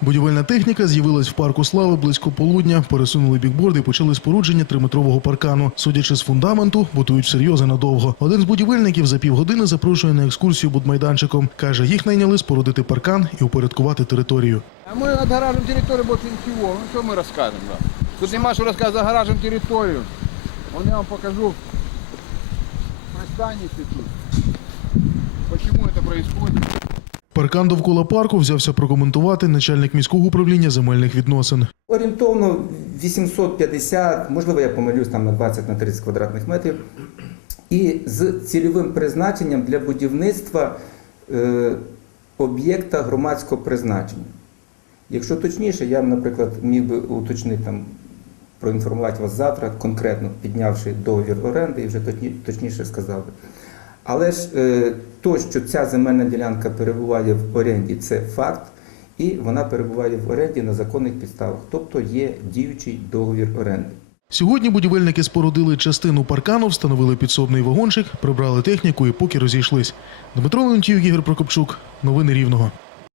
Будівельна техніка з'явилась в парку слави близько полудня. Пересунули бікборди і почали спорудження триметрового паркану. Судячи з фундаменту, будують серйозно надовго. Один з будівельників за півгодини запрошує на екскурсію будмайданчиком. каже, їх найняли спорудити паркан і упорядкувати територію. А мы отгораживаем территорию больше ничего. Ну что мы расскажем, да? Тут нема что рассказать, загораживаем территорию. Вон я вам покажу. Пристанете тут. Почему это происходит? Паркан довкола парку взявся прокоментувати начальник міського управління земельних відносин. Орієнтовно 850, можливо, я помилюсь там на 20 на 30 квадратних метрів. І з цільовим призначенням для будівництва е, об'єкта громадського призначення. Якщо точніше, я наприклад, міг би уточнити там, проінформувати вас завтра, конкретно піднявши договір оренди і вже точні- точніше сказав би. Але ж е, то, що ця земельна ділянка перебуває в оренді, це факт, і вона перебуває в оренді на законних підставах, тобто є діючий договір оренди. Сьогодні будівельники спорудили частину паркану, встановили підсобний вагончик, прибрали техніку і поки розійшлись. Дмитро Лентів, Ігор Прокопчук. Новини Рівного.